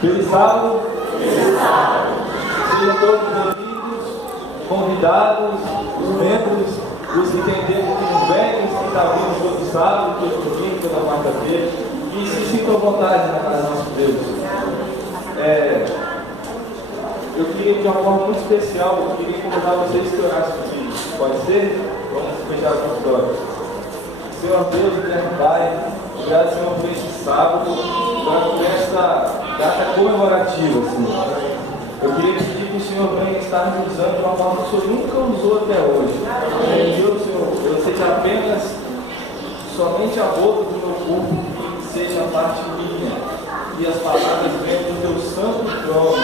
Feliz sábado. Sejam todos bem-vindos, convidados, os membros, os que têm tempo que não vêm, os que estão vindo todo sábado, todo domingo, toda quarta-feira, e se sintam à vontade na casa do nosso Deus. Eu queria, de uma forma muito especial, eu queria convidar vocês que orassem comigo. Pode ser? Vamos fechar os olhos. Senhor Deus, eterno Pai, obrigado, Senhor, por esse sábado, por essa data comemorativa, Senhor. Eu queria pedir que o Senhor venha estar nos usando de uma forma que o Senhor nunca usou até hoje. Deus, Senhor, eu seja apenas somente a boca do meu corpo, que seja a parte minha, e as palavras venham do teu santo trono.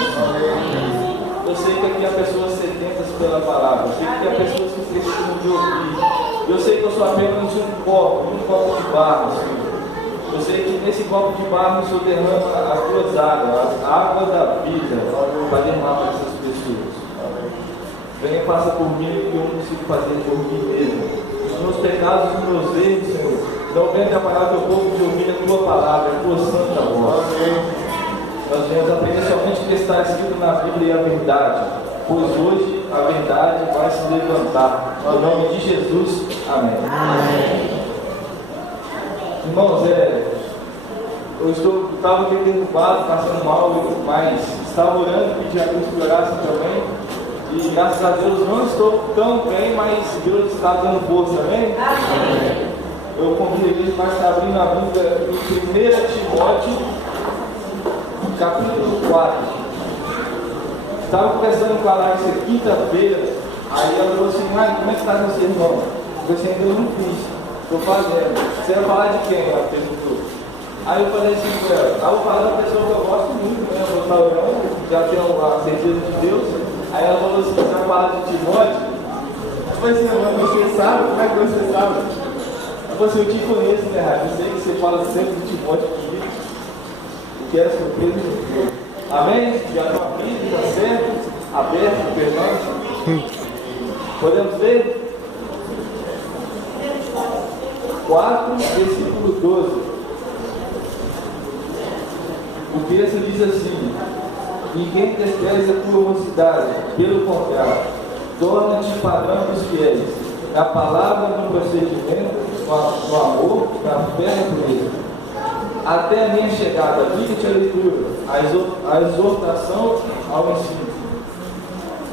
Eu sei que aqui há pessoas sedentas pela palavra, eu sei que aqui há pessoas que precisam de ouvir. Eu sei que eu sou apenas um copo de barro, Senhor. Eu sei que nesse copo de barro o Senhor derrama as tuas águas, a água da vida, para derramar para essas pessoas. Venha e faça por mim o que eu não consigo fazer por mim mesmo. Os meus pecados e os meus erros, Senhor, não venha atrapalhar o teu povo de ouvir a tua palavra, a tua santa voz. Nós viemos aprender somente o que está escrito na Bíblia e a verdade, pois hoje a verdade vai se levantar. No nome de Jesus, amém. Amém. Irmãos, eu estava aqui derrubado, passando mal, mas estava orando, pedi a Deus que orasse também. E graças a Deus não estou tão bem, mas Deus está dando força, amém? Amém. Eu convido a igreja para estar abrindo a Bíblia em 1 Timóteo, capítulo 4. Estava conversando com a Larissa quinta-feira, aí ela falou assim: como é que está meu sermão? Eu falei assim: eu não fiz, estou fazendo. Você vai falar de quem? Ela perguntou. Aí eu falei assim para ela: eu vou falar da pessoa que eu gosto muito, né? Eu vou estar orando, já tenho a certeza de Deus. Aí ela falou assim: você vai falar de Timóteo? Eu falei assim: você sabe? Como é que você sabe? Eu falei assim: eu te conheço, né, Raio? Eu sei que você fala sempre de Timóteo comigo. Que é surpresa. Amém? Já estão abrindo, está certo? Aberto, perdão. Podemos ver? 4, versículo 12. O texto diz assim: ninguém despreza a tua mocidade, pelo contrário, torna-te padrão dos fiéis, na palavra, no procedimento, no amor, na fé, na pureza. Até a minha chegada, aplique-te a leitura, a exortação ao ensino.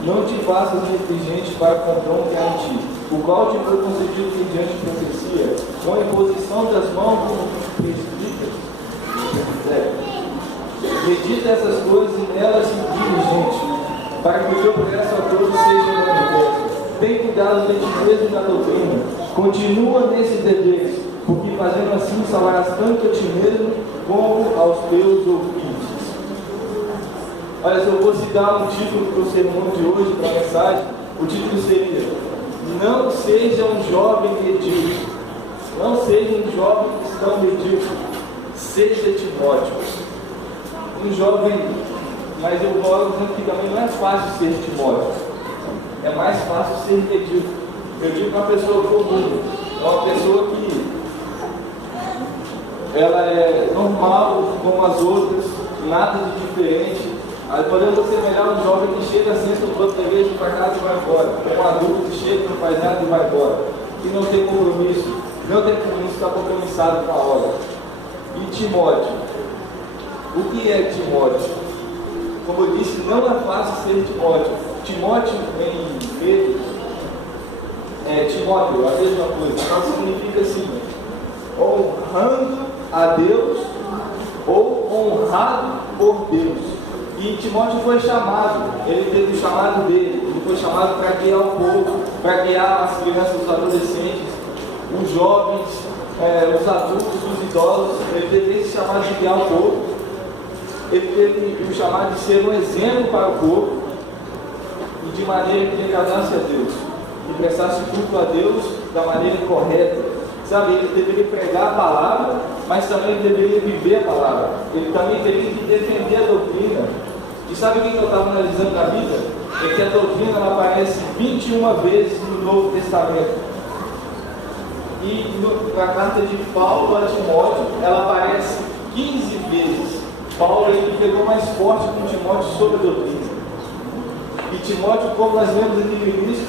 Não te faças negligente para com o dom que há em ti, o qual te foi concedido mediante profecia, com a imposição das mãos como prescritas. Medita essas coisas e nelas se diligente, para que o teu progresso a todos seja no universo. Tem cuidado de ti mesmo na doutrina, continua nesses deveres, porque fazendo assim salvarás tanto a ti mesmo como aos teus ouvintes. Olha, se eu fosse dar um título para o sermão de hoje, para a mensagem, o título seria: não seja um jovem medíocre. Não seja um jovem cristão medíocre. Seja Timóteo. Um jovem, mas eu vou dizendo que também não é fácil ser Timóteo. É mais fácil ser medíocre. Eu digo que uma pessoa comum, é uma pessoa que ela é normal como as outras, nada de diferente. Aí podemos assemelhar um jovem que chega, senta no banco da igreja, para casa e vai embora. Um adulto que chega, não faz nada e vai embora. Que não tem compromisso, está compromissado com a obra. E Timóteo? O que é Timóteo? Como eu disse, não é fácil ser Timóteo. Timóteo em grego Timóteo, a mesma coisa. Então significa assim: honrando a Deus ou honrado por Deus. E Timóteo foi chamado, ele teve o chamado dele, ele foi chamado para guiar o povo, para guiar as crianças, os adolescentes, os jovens, os adultos, os idosos. Ele teve esse chamado de guiar o povo, ele teve o chamado de ser um exemplo para o povo, e de maneira que ele agradasse a Deus, e prestasse culto a Deus da maneira correta. Sabe, ele deveria pregar a palavra, mas também ele deveria viver a palavra. Ele também teria que defender a doutrina. E sabe o que eu estava analisando na Bíblia? É que a doutrina ela aparece 21 vezes no Novo Testamento. E na carta de Paulo a Timóteo, ela aparece 15 vezes. Paulo ele pegou mais forte com Timóteo sobre a doutrina. E Timóteo, como nós vemos aqui no início,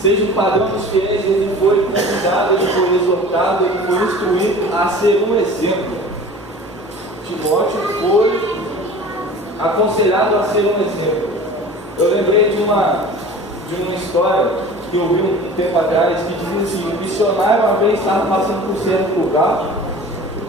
seja o padrão dos fiéis, ele foi convidado, ele foi exortado, ele foi instruído a ser um exemplo. Timóteo foi aconselhado a ser um exemplo. Eu lembrei de uma história que eu vi um tempo atrás, que dizia assim: um missionário uma vez estava passando por certo lugar,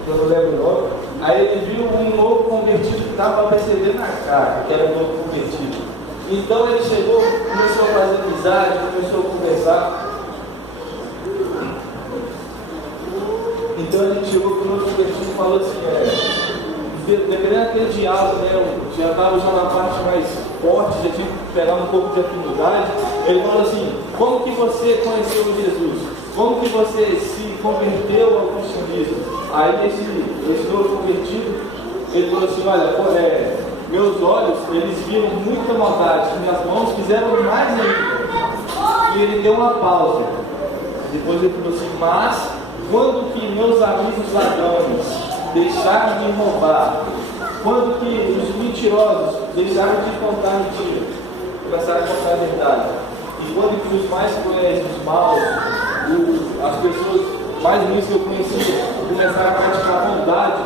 eu não lembro o nome, aí ele viu um novo convertido que estava para perceber na cara que era um novo convertido. Então ele chegou, começou a fazer amizade, começou a conversar. Então ele chegou com o novo convertido e falou assim: dependendo daquele diálogo, né, já estava na parte mais forte, já tinha que pegar um pouco de afinidade. Ele falou assim: como que você conheceu Jesus? Como que você se converteu ao cristianismo? Aí esse novo convertido, ele falou assim: olha, meus olhos, eles viram muita maldade, minhas mãos fizeram mais ainda. E ele deu uma pausa. Depois ele falou assim: mas quando que meus amigos ladrões deixaram de roubar, quando que os mentirosos deixaram de contar mentira, começaram a contar a verdade, e quando que os mais cruéis, os maus, as pessoas mais ruins que eu conhecia começaram a praticar a bondade,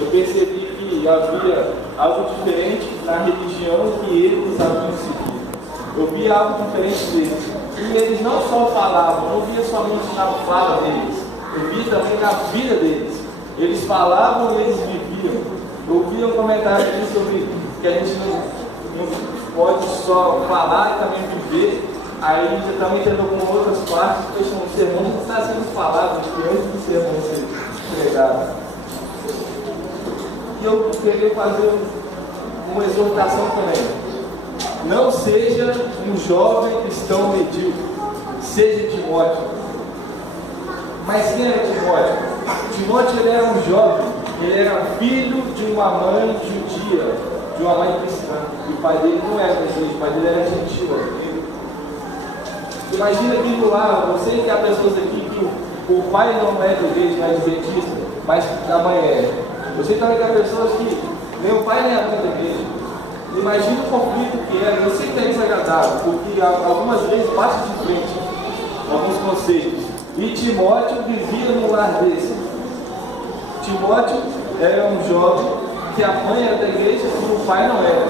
eu percebi que havia algo diferente na religião que eles haviam seguido. Eu via algo diferente deles. E eles não só falavam, não via somente na fala deles, eu via também na vida deles. Eles falavam e eles viviam. Eu vi um comentário aqui sobre que a gente não pode só falar e também viver. Aí já também tentou com outras partes, porque o sermão não está sendo falado antes do sermão ser pregado. E eu queria fazer uma exortação também. Não seja um jovem cristão medíocre, seja Timóteo. Mas quem era Timóteo? Timóteo ele era um jovem, ele era filho de uma mãe judia, de uma mãe cristã. E o pai dele não era cristão, o pai dele era gentil. Imagina que lá, eu sei que há pessoas aqui que o pai não é da igreja, não é adventista, mas a mãe é. Eu sei também que há pessoas que nem o pai nem a mãe da igreja. Imagina o conflito que era. Eu sei que é desagradável, porque algumas vezes bate de frente alguns conceitos. E Timóteo vivia no lar desse. Timóteo era um jovem que a mãe era da igreja e o pai não era.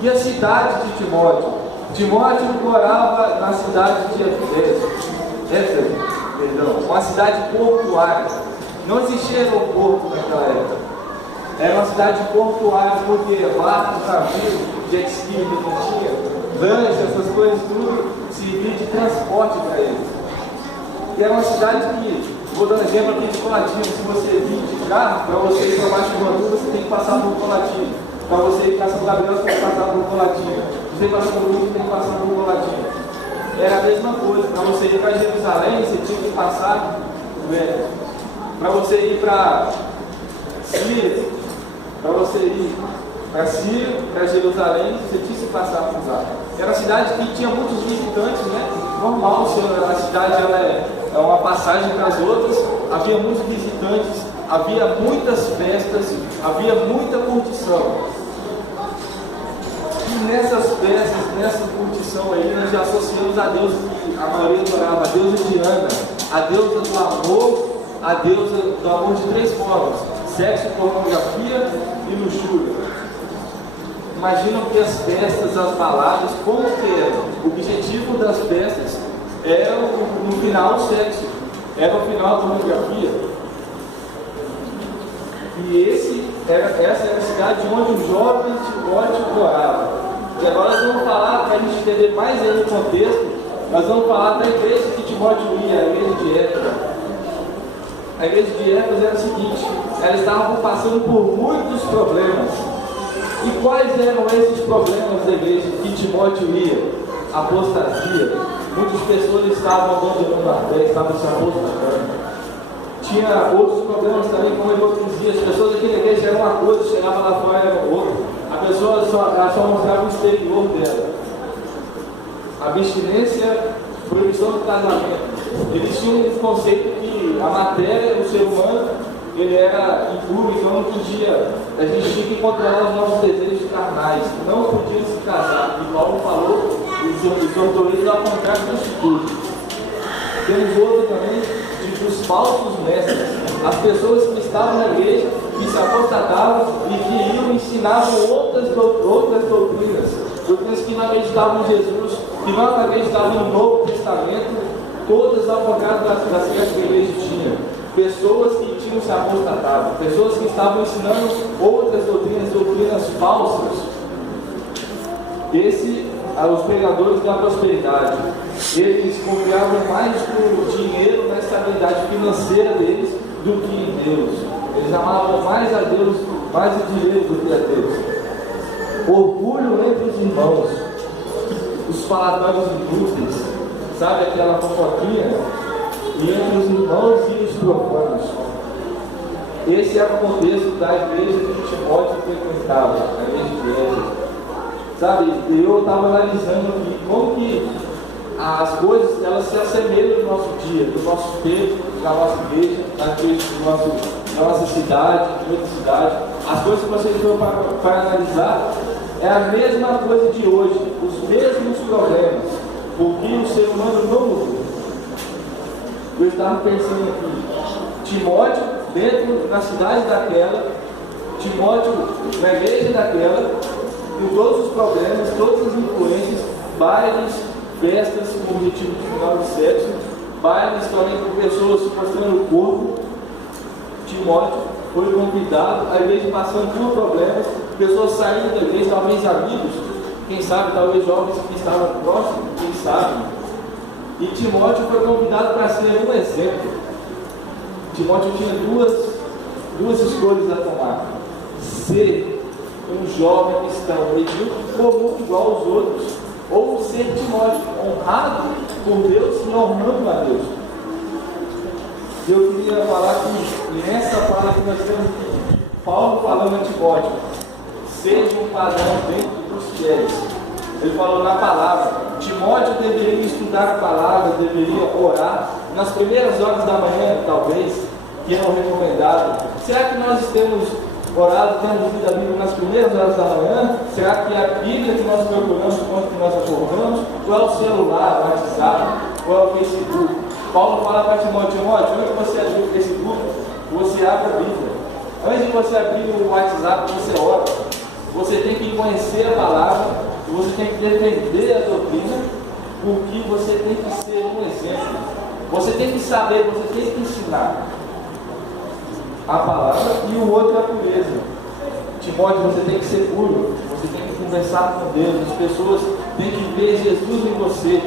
E a cidade de Timóteo? Timóteo morava na cidade de Éfeso, uma cidade portuária. Não existia aeroporto naquela época. Era uma cidade portuária porque barcos, navios, jet ski que não tinha, lancha, essas coisas tudo servia de transporte para eles. E era uma cidade que, vou dando exemplo aqui de Colatina, se você vir de carro, para você ir para baixo de Bandu, você tem que passar por Colatina. Para você ir para São Gabriel, você tem que passar por Colatina. Você ir para São Luís, você tem que passar por Colatina. Era a mesma coisa. Para você ir para Jerusalém, você tinha que passar, para você ir para Síria, para você ir para Síria, para Jerusalém, você tinha que passar por lá. Era uma cidade que tinha muitos visitantes, né? Normal, a cidade ela é uma passagem para as outras, havia muitos visitantes, havia muitas festas, havia muita curtição. E nessas festas, nessa curtição aí, nós já associamos a Deus que a maioria adorava, a deusa Diana, a deusa do amor, a deusa do amor de três formas: sexo, pornografia e luxúria. Imaginam que as festas, as baladas, como que eram? O objetivo das festas era no final o sexo, era no final a pornografia. E essa era a cidade onde o jovem Timóteo morava. E agora nós vamos falar, para a gente entender mais aí no contexto, nós vamos falar da igreja que Timóteo ia, a igreja de Éfeso. A igreja de Éfeso era o seguinte: elas estavam passando por muitos problemas. E quais eram esses problemas da igreja que Timóteo ia? Apostasia. Muitas pessoas estavam abandonando a fé, estavam se apostatando. Tinha outros problemas também, como a hipocrisia. As pessoas aqui na igreja eram uma coisa, chegavam lá fora eram outra. A pessoa só mostrava o exterior dela. Abstinência, proibição do casamento. Eles tinham um conceito que a matéria, o ser humano, ele era impuro, então não podia, a gente tinha que controlar os nossos desejos carnais, não podia se casar. E Paulo falou, e exortou eles ao contrário disso tudo. Temos outro também dos falsos mestres, as pessoas que estavam na igreja, que se apostatavam e que iam e ensinavam outras doutrinas que não acreditavam em Jesus, que não acreditavam no Novo Testamento, todas ao contrário das crenças que a igreja tinha. Pessoas que tinham se apostatado, pessoas que estavam ensinando outras doutrinas falsas. Os pregadores da prosperidade, eles confiavam mais no dinheiro, na estabilidade financeira deles, do que em Deus. Eles amavam mais a Deus, mais o dinheiro do que a Deus. Orgulho entre os irmãos, os falatórios inúteis, sabe aquela fofoquinha? E entre os irmãos e os profanos. Esse era o contexto da igreja que Timóteo frequentava, a igreja de Éfeso. Sabe, eu estava analisando aqui como que as coisas elas se assemelham no nosso dia, no nosso tempo, na nossa igreja, na igreja da nossa cidade, de outra cidade. As coisas que vocês vão para analisar é a mesma coisa de hoje, os mesmos problemas, porque o ser humano não mudou. Eu estava pensando aqui, Timóteo dentro da cidade daquela, Timóteo na igreja daquela, com todos os problemas, todas as influências, bailes, festas com o objetivo de final de sexo, bailes também com pessoas mostrando o corpo. Timóteo foi convidado, a igreja passando por problemas, pessoas saindo da igreja, talvez amigos, quem sabe, talvez jovens que estavam próximos, quem sabe. E Timóteo foi convidado para ser um exemplo. Timóteo tinha duas escolhas a tomar: ser um jovem cristão medíocre comum igual aos outros, ou ser Timóteo, honrado por Deus e honrando a Deus. Eu queria falar que nessa fala que nós temos Paulo falando a Timóteo, seja um padrão dentro dos fiéis. Ele falou na palavra, Timóteo deveria estudar a palavra, deveria orar nas primeiras horas da manhã, talvez, que é o recomendado. Será que nós temos orado, temos lido a Bíblia nas primeiras horas da manhã? Será que é a Bíblia que nós procuramos quando que nós acordamos? Ou é o celular, o WhatsApp, ou é o Facebook? Paulo fala para Timóteo, onde você abrir o Facebook, você abre a Bíblia. Antes de você abrir o WhatsApp, você ora. Você tem que conhecer a palavra, você tem que defender a doutrina, porque você tem que ser um exemplo. Você tem que saber, você tem que ensinar a palavra, e o outro é a pureza. Timóteo, você tem que ser puro, você tem que conversar com Deus, as pessoas têm que ver Jesus em você,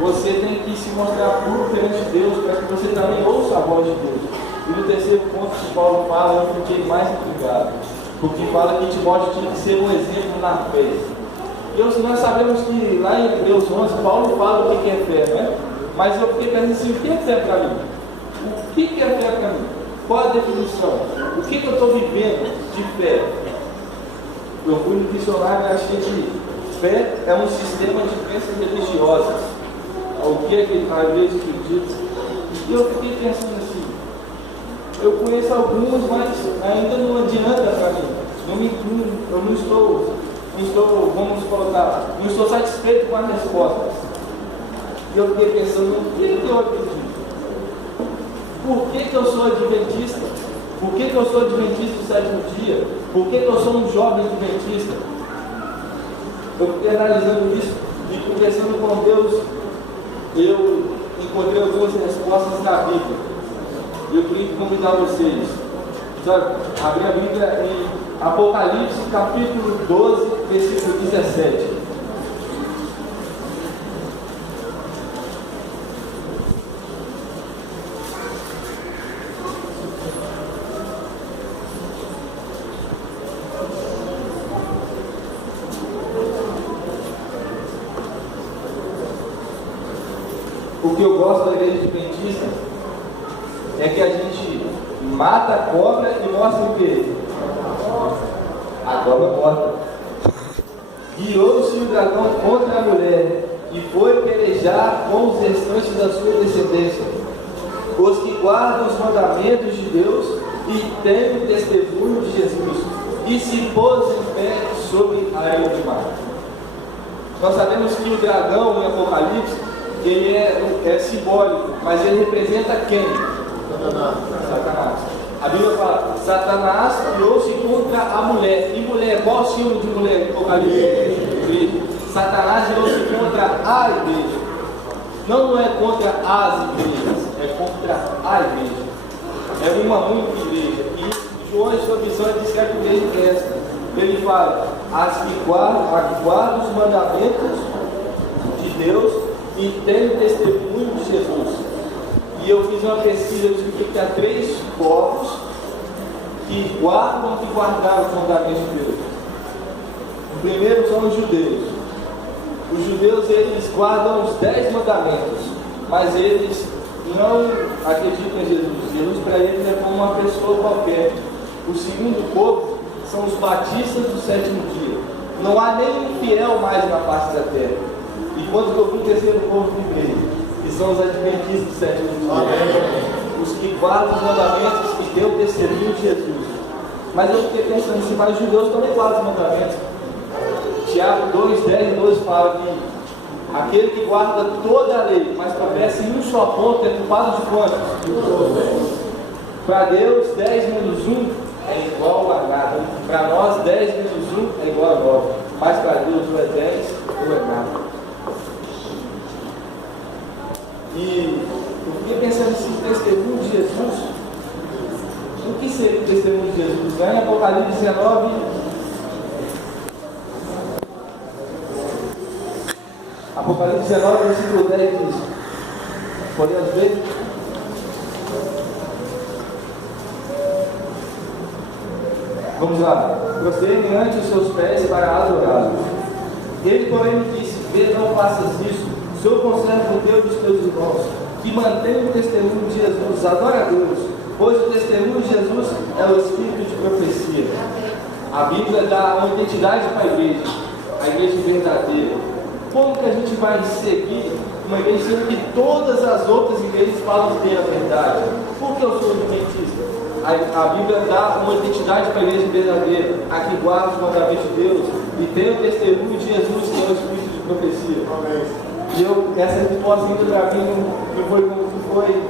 você tem que se mostrar puro perante Deus, para que você também ouça a voz de Deus. E no terceiro ponto que Paulo fala, eu fiquei mais intrigado, porque fala que Timóteo tinha que ser um exemplo na fé. Nós sabemos que lá em Hebreus 11, Paulo fala o que é fé, né? Mas eu fiquei pensando assim, o que é fé para mim? O que é fé para mim? Qual a definição? O que eu estou vivendo de fé? Eu fui no dicionário e achei que fé é um sistema de crenças religiosas. O que é que a igreja acredita? E eu fiquei pensando assim, eu conheço alguns, mas ainda não adianta para mim. Eu não estou, vamos colocar, não estou satisfeito com as respostas. E eu fiquei pensando, o que eu acredito? Por que eu sou adventista? Por que eu sou adventista do sétimo dia? Por que eu sou um jovem adventista? Eu fiquei analisando isso e conversando com Deus, eu encontrei algumas respostas na Bíblia. Eu queria convidar vocês, sabe, abrir a Bíblia em Apocalipse, capítulo 12, versículo 17. O que eu gosto da igreja adventista é que a gente mata a cobra e mostra o quê? A cobra morta. Guiou-se o dragão contra a mulher e foi pelejar com os restantes da sua descendência, os que guardam os mandamentos de Deus e tem o testemunho de Jesus, e se pôs em pé sobre a ilha do mar. Nós sabemos que o dragão em Apocalipse, ele é simbólico, mas ele representa quem? Satanás. A Bíblia fala, Satanás criou-se contra a mulher. E mulher, qual o símbolo de mulher em Apocalipse? Igreja. Satanás criou-se contra a igreja. Não é contra as igrejas, é contra a igreja. É uma única igreja. E João, em sua visão, diz que a igreja é esta. Ele fala, as que guardam os mandamentos de Deus e tem o testemunho de Jesus. E eu fiz uma pesquisa, eu descobri que há 3 povos que guardam e guardaram os mandamentos de Deus. O primeiro são os judeus. Os judeus, eles guardam os 10 mandamentos, mas eles não acreditam em Jesus. Jesus para eles é como uma pessoa qualquer. O segundo povo são os batistas do 7º dia. Não há nenhum fiel mais na face da terra. E quando eu vi o terceiro povo de igreja, que são os adventistas do 7º dia. Amém. Os que guardam os mandamentos e dão o testemunho de Jesus. Mas eu fiquei pensando assim, mas os judeus também guardam os mandamentos. Tiago 2, 10 e 12 fala que aquele que guarda toda a lei, mas tropeça em um só ponto, é culpado de quantos? Para Deus, 10 menos 1 é igual a nada. Para nós, 10 menos 1 é igual a 9. Mas para Deus, ou é 10 ou é nada. E eu fiquei pensando assim, o testemunho de Jesus. O que seria o testemunho de Jesus? Lá em Apocalipse 19, Apocalipse 19, versículo 10 diz: podemos ver? Vamos lá. Prosterne ante os seus pés para adorá-lo. Ele, porém, me disse: vê, não faças isso. O Senhor conserva o Deus dos teus irmãos, que mantém o testemunho de Jesus. Adora a Deus, pois o testemunho de Jesus é o espírito de profecia. A Bíblia dá uma identidade para a igreja verdadeira. Como que a gente vai seguir uma igreja sendo que todas as outras igrejas falam ter a verdade? Por que eu sou adventista? A Bíblia dá uma identidade para a igreja verdadeira, a que guarda os mandamentos de Deus e tem o testemunho de Jesus, que é o espírito de profecia. Amém. E essa resposta ainda para mim não foi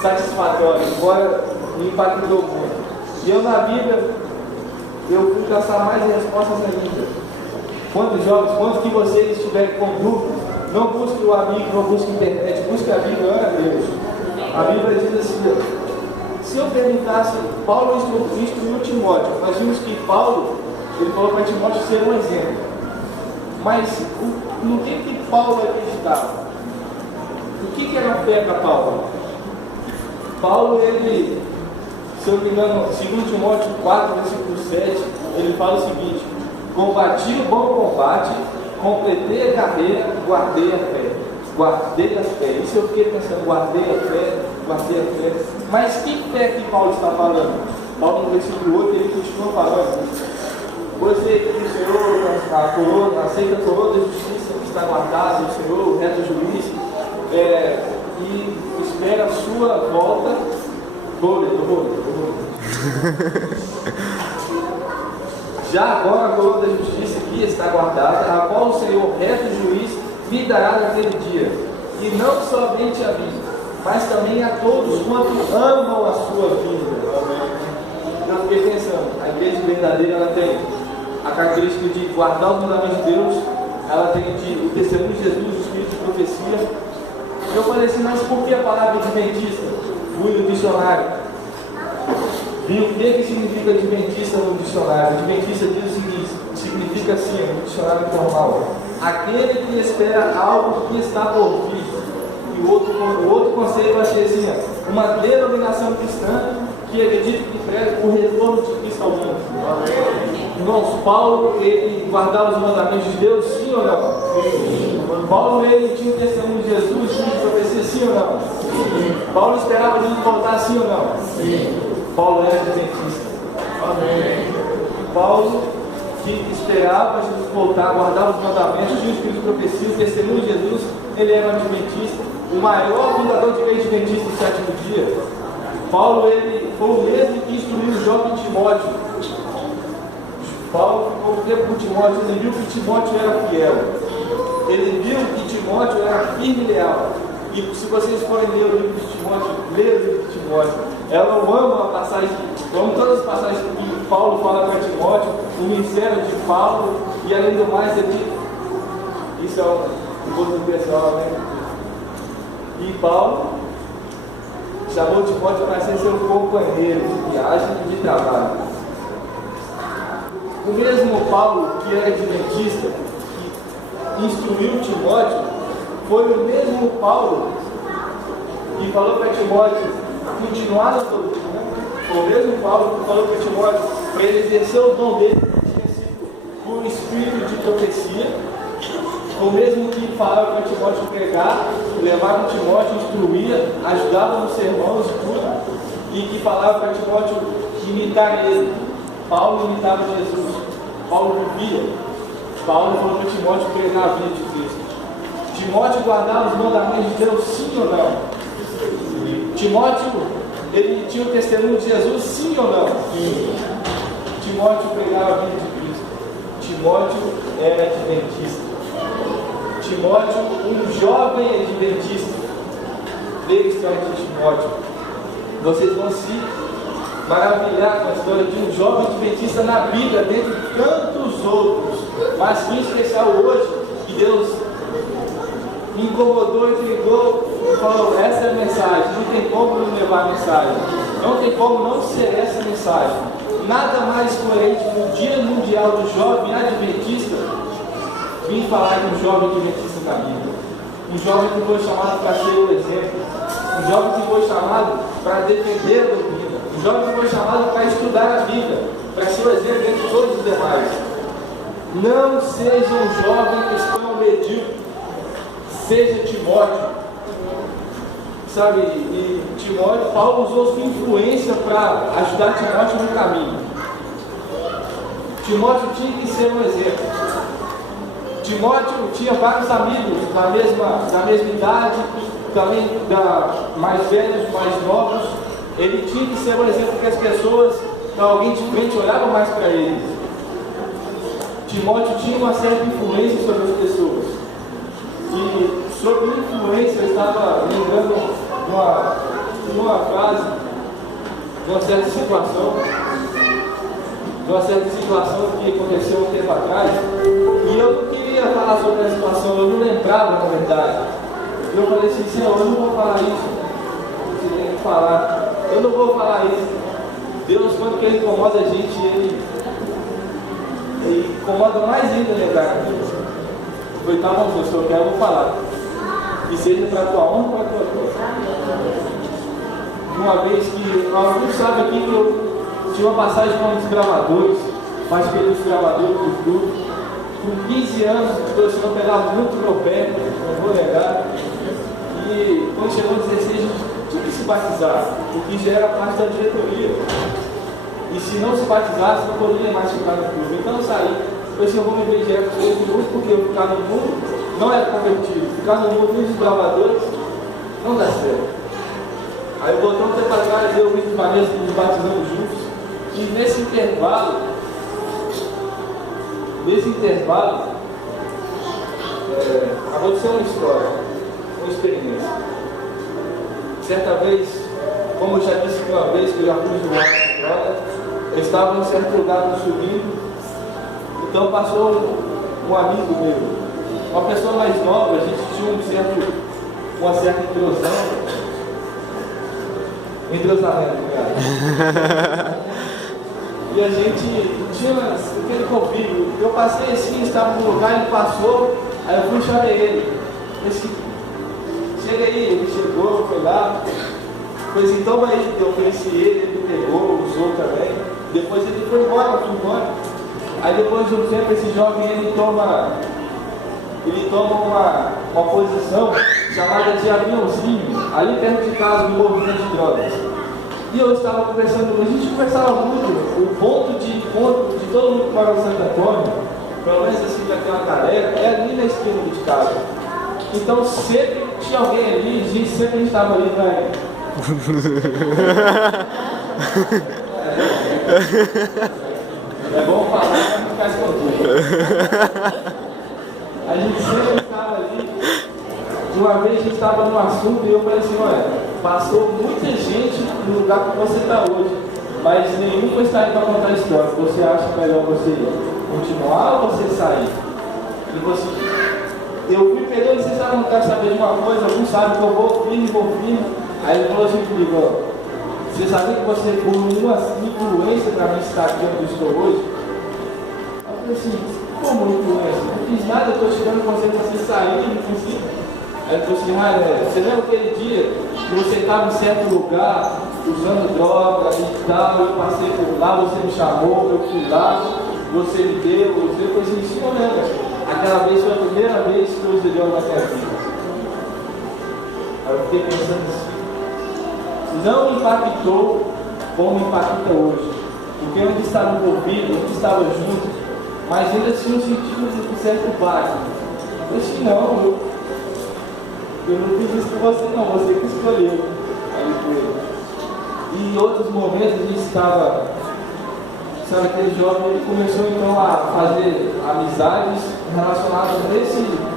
satisfatória, embora me impactou muito. E eu na Bíblia, eu fui caçar mais respostas ainda. Quantos jovens, quantos que vocês estiverem com dúvidas, não busque o amigo, não busque a internet, busque a Bíblia, ora a Deus. A Bíblia diz assim, se eu perguntasse, Paulo instruiu Timóteo, nós vimos que Paulo, ele falou para Timóteo ser um exemplo. Mas no que Paulo acreditava? O que era fé para Paulo? Paulo, ele, se eu não me engano, 2 Timóteo 4, versículo 7, ele fala o seguinte: combati o bom combate, completei a carreira, guardei a fé. Guardei a fé. Isso eu fiquei pensando, guardei a fé. Mas que fé que Paulo está falando? Paulo no versículo 8, ele continua falando: pois sei que o Senhor aceita a coroa da justiça que está guardada, o Senhor, o reto juiz, e espera a sua volta. Já agora a coroa da justiça que está guardada, a qual o Senhor, reto juiz, me dará naquele dia, e não somente a mim, mas também a todos quanto amam a sua vida. Eu fiquei pensando, a igreja verdadeira, ela tem a característica de guardar os mandamentos de Deus, ela tem o testemunho de Jesus, o espírito de profecia. Eu falei assim, mas por que a palavra adventista? Fui no dicionário, vi o que significa adventista no dicionário. Adventista diz o seguinte, significa assim, no dicionário formal: aquele que espera algo que está por vir. E o outro conceito vai ser assim, uma denominação cristã que acredita que prega o retorno de Cristo ao mundo. Irmãos, Paulo, ele guardava os mandamentos de Deus, sim ou não? Sim. Paulo, ele tinha o testemunho de Jesus, tinha que obedecer, sim ou não? Sim. Paulo esperava Jesus voltar, sim ou não? Sim. Paulo era adventista. Amém. Paulo, que esperava Jesus voltar, guardava os mandamentos, tinha o espírito de profecia, o testemunho de Jesus, ele era um adventista. O maior fundador de igreja adventista do 7º dia Paulo, ele foi o mesmo que instruiu o jovem Timóteo. Paulo ficou um tempo com Timóteo, ele viu que Timóteo era fiel. Ele viu que Timóteo era firme e leal. E se vocês forem ler o livro de Timóteo, leia o livro de Timóteo. Ela ama a passagem, amo todas as passagens que Paulo fala para Timóteo, o ministério de Paulo, e além do mais aqui, isso é o gosto pessoal, né? E Paulo chamou Timóteo para ser seu companheiro de viagem e de trabalho. O mesmo Paulo que era adventista, que instruiu Timóteo, foi o mesmo Paulo que falou para Timóteo continuar na doutrina. Foi o mesmo Paulo que falou para Timóteo para ele exercer o dom dele, que tinha sido por espírito de profecia. Foi o mesmo que falava para Timóteo pregar, levava Timóteo, instruía, ajudava nos sermões e tudo, e que falava para Timóteo imitar ele. Paulo imitava Jesus, Paulo vivia. Paulo falou para Timóteo pregar a vida de Cristo. Timóteo guardava os mandamentos de Deus, sim ou não? Timóteo, ele tinha o testemunho de Jesus, sim ou não? Sim. Timóteo pregava a vida de Cristo. Timóteo era adventista. Timóteo, um jovem adventista. Leia a história de Timóteo. Vocês vão se maravilhar com a história de um jovem adventista na Bíblia, dentre tantos outros. Mas que em especial hoje, que Deus me incomodou e ligou e falou: essa é a mensagem, não tem como não levar a mensagem, não tem como não ser essa mensagem. Nada mais coerente no Dia Mundial do Jovem Adventista vim falar de um jovem adventista na Bíblia, um jovem que foi chamado para ser o exemplo, um jovem que foi chamado para defender a doutrina, um jovem que foi chamado para estudar a Bíblia, para ser o exemplo entre todos os demais. Não seja um jovem cristão medíocre, seja Timóteo, sabe? E Timóteo, Paulo usou sua influência para ajudar Timóteo no caminho. Timóteo tinha que ser um exemplo. Timóteo tinha vários amigos da mesma idade, também mais velhos, mais novos. Ele tinha que ser um exemplo que as pessoas, alguém de frente, olhavam mais para ele. Timóteo tinha uma certa influência sobre as pessoas. E sobre influência, eu estava lembrando uma frase, de uma certa situação que aconteceu um tempo atrás. E eu não queria falar sobre a situação, eu não lembrava, na verdade. Eu falei assim: Senhor, eu não vou falar isso. Você tem que falar. Eu não vou falar isso. Deus, quando ele incomoda a gente, ele incomoda mais ainda lembrar disso. Eu falei: tá bom, Senhor, eu quero falar. E seja para a tua honra ou para a tua glória. Uma vez que alguns sabem aqui que eu tinha uma passagem com um dos gravadores, participei dos gravadores do grupo. Com 15 anos, o Senhor pegava muito meu pé, não vou negar. E quando chegou aos 16, a gente tinha que se batizar, porque já era parte da diretoria. E se não se batizasse, não poderia mais ficar no clube. Então eu saí. Eu falei assim: eu vou me ver direto com esse grupo, porque eu ficar no mundo não é convertido. Ficar no mundo dos gravadores não dá certo. Aí eu voltei um tempo atrás, eu vi os maneiros nos batizando juntos. E nesse intervalo, aconteceu uma história, uma experiência. Certa vez, como eu já disse uma vez, que eu já fui de droga, eu estava em um certo lugar subindo. Então passou um amigo meu, uma pessoa mais nova, a gente tinha uma certa entrosamento, cara. E a gente tinha aquele convívio. Eu passei assim, estava no lugar, ele passou, aí eu fui e chamei ele. Disse: chega aí, ele chegou, foi lá. Foi assim: toma aí, eu conheci ele me pegou, usou também. Depois ele foi embora, eu fui embora. Aí depois de um tempo, esse jovem ele toma uma posição chamada de aviãozinho, ali perto de casa, no movimento de drogas. E eu estava conversando, a gente conversava muito, o ponto de encontro de todo mundo que mora no Santo Antônio, pelo menos assim, daquela galera, é ali na esquina de casa. Então sempre tinha alguém ali, sempre a gente estava ali É bom falar para não ficar escondido. A gente sempre estava ali. Uma vez a gente estava num assunto e eu falei assim, olha, passou muita gente no lugar que você está hoje, mas nenhum foi sair para contar a história. Você acha melhor você continuar ou você sair? E você, eu fui pegando, vocês não querem saber de uma coisa, alguns sabem que eu vou firme. Aí ele falou assim comigo, ó, você sabia que você foi uma influência para mim estar aqui onde eu estou hoje? Eu falei assim, como influência? Não fiz nada, eu estou chegando com você para você sair, não consigo. Aí ele falou assim, você lembra aquele dia que você estava em certo lugar, usando droga e tal, eu passei por lá, você me chamou, eu fui lá, você me deu, você foi assim, sim, eu lembro. Aquela vez foi a primeira vez que eu usei droga na minha vida. Aí eu fiquei pensando assim, não impactou como impacta hoje, porque eu não estava envolvido, eu não estava junto, mas ainda tinha um sentido de um certo baque. Eu disse, não, eu não fiz isso com você não, você que escolheu. Aí foi. E em outros momentos a gente estava, sabe, aquele jovem, ele começou então a fazer amizades relacionadas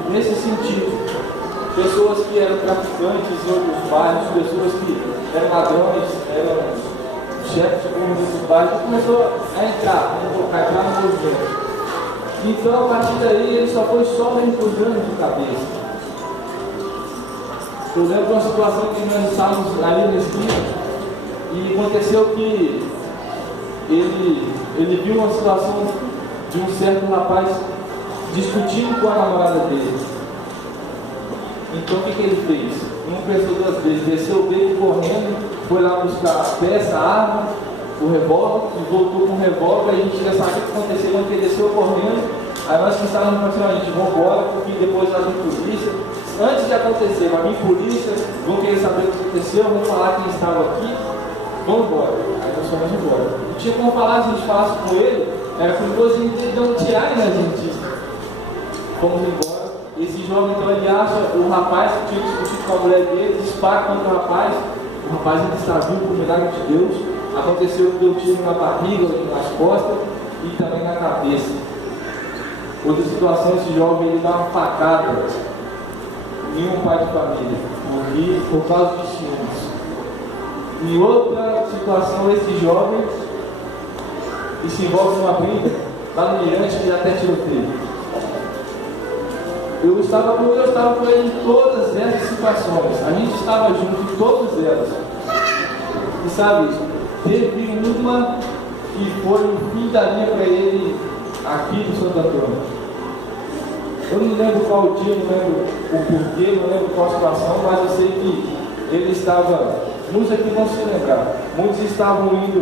nesse sentido. Pessoas que eram traficantes em outros bairros, pessoas que eram ladrões, eram chefes de comunismo dos bairros, ele começou a entrar no movimento. Então, a partir daí, ele só foi mergulhando de cabeça. Eu lembro de uma situação que nós estávamos ali na esquina e aconteceu que ele viu uma situação de um certo rapaz discutindo com a namorada dele. Então o que ele fez? Não pensou duas vezes, desceu o beco correndo, foi lá buscar a peça, a arma, o revólver, e voltou com o revólver. A gente já sabia o que aconteceu quando ele desceu correndo. Aí nós que estávamos falando, a gente, vamos embora, porque depois vai vir polícia. Antes de acontecer, vai vir polícia, vão querer saber o que aconteceu, vão falar quem estava aqui, vamos embora. Aí nós fomos embora. Não tinha como falar, se a gente falasse com ele, era perigoso de dar um tirar na gente. Fomos embora. Esse jovem, então, ele acha o rapaz que tinha discutido com a mulher dele, dispara contra o rapaz ainda está vivo por milagre de Deus. Aconteceu que deu tiro na barriga, nas costas e também na cabeça. Outra situação, esse jovem, ele dá uma facada em um pai de família, por causa de ciúmes. Em outra situação, esse jovem se envolve numa briga, lá no Mirante, que até tiroteio. Eu estava com ele em todas essas situações. A gente estava junto em todas elas. E sabe, teve uma que foi o fim da linha para ele aqui no Santo Antônio. Eu não lembro qual dia, não lembro o porquê, não lembro qual situação, mas eu sei que ele estava, muitos aqui vão se lembrar, muitos estavam indo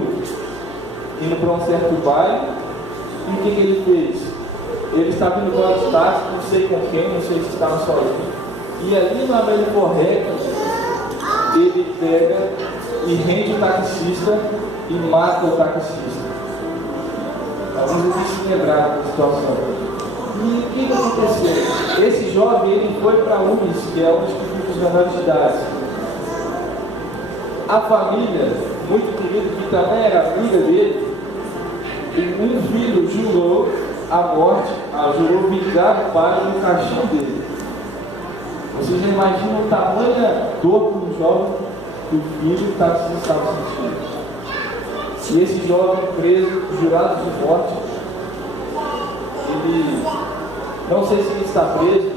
para um certo bairro, e o que ele fez? Ele estava indo embora de táxi, não sei com quem, não sei se estava sozinho. E ali na Velha Correia, ele pega e rende o taxista e mata o taxista. Alguns aqui se lembraram da situação. E o que aconteceu? Esse jovem, ele foi para a UNIS, que é onde fica os menores de idade. A família, muito querida, que também era amiga dele, um filho jurou a morte, jurou vingar o pai no caixão dele. Vocês já imaginam o tamanho da dor para um jovem que o filho estava sentindo. E esse jovem preso, jurado de morte, ele, não sei se ele está preso,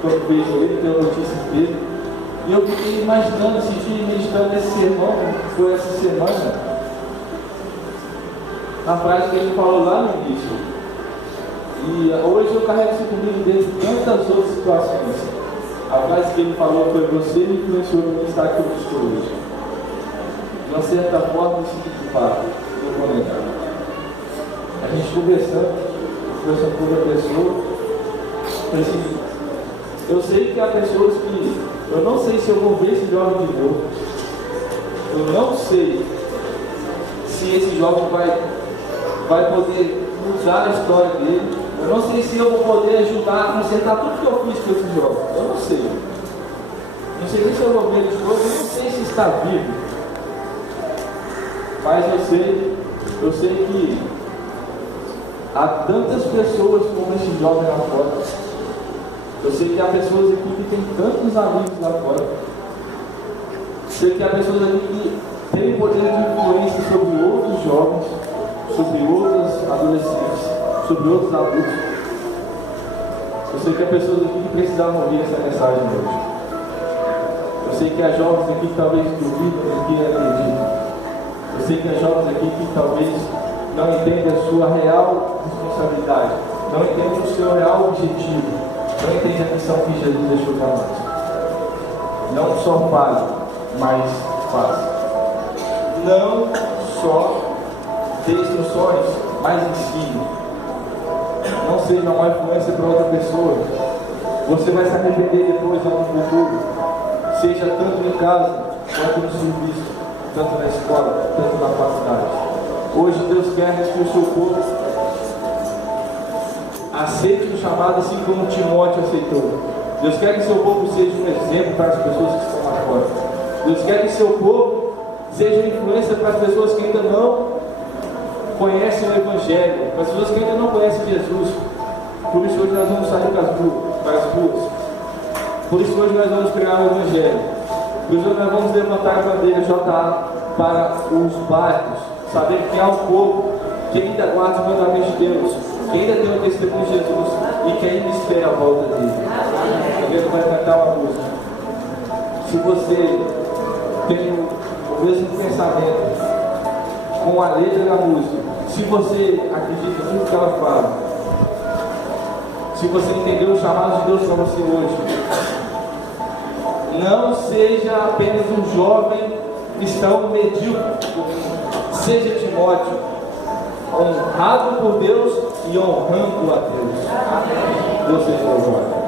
quando vejo ele, tenho notícia dele, e eu fiquei imaginando, sentindo, meditando nesse sermão, que foi essa semana, a frase que ele falou lá no início. E hoje eu carrego isso comigo desde tantas outras situações. A frase que ele falou foi: você me influenciou no estar aqui onde estou hoje. De uma certa forma, eu sinto culpado, eu vou negar. A gente conversando com outra pessoa, assim, eu sei que há pessoas que, eu não sei se eu vou ver esse jovem de novo. Eu não sei se esse jovem vai poder usar a história dele. Eu não sei se eu vou poder ajudar a consertar tudo que eu fiz com esse jovem. Eu não sei. não sei nem se eu vou ver ele de novo, eu não sei se está vivo. Mas eu sei que há tantas pessoas como esse jovem lá fora. Eu sei que há pessoas aqui que têm tantos amigos lá fora. Eu sei que há pessoas aqui que têm poder de influência sobre outros jovens, sobre outros adolescentes, sobre outros adultos. Eu sei que há pessoas aqui que precisavam ouvir essa mensagem hoje. Eu sei que há jovens aqui que talvez duvidam do que acreditam. Eu sei que há jovens aqui que talvez não entendem a sua real responsabilidade, não entendem o seu real objetivo, não entendem a missão que Jesus deixou para nós. Não só fale, mas faça. Não só dê instruções, mas ensine. Não seja uma má influência para outra pessoa. Você vai se arrepender depois no futuro. Seja tanto em casa, quanto no serviço, tanto na escola, tanto na faculdade. Hoje Deus quer que o seu povo aceite o chamado assim como Timóteo aceitou. Deus quer que seu povo seja um exemplo para as pessoas que estão lá fora. Deus quer que seu povo seja influência para as pessoas que ainda não conhecem o Evangelho, para as pessoas que ainda não conhecem Jesus. Por isso hoje nós vamos sair para as ruas. Por isso hoje nós vamos pregar o Evangelho. Por isso hoje nós vamos levantar a bandeira JA para os bairros, saber que há um povo que ainda guarda os mandamentos de Deus, que ainda tem o testemunho de Jesus e que ainda espera a volta dele. Deus vai cantar uma música. Se você tem o mesmo pensamento com a letra da música, se você acredita em tudo que ela fala, se você entendeu o chamado de Deus para você hoje, não seja apenas um jovem cristão medíocre, seja Timóteo, honrado por Deus e honrando a Deus. Deus seja louvado.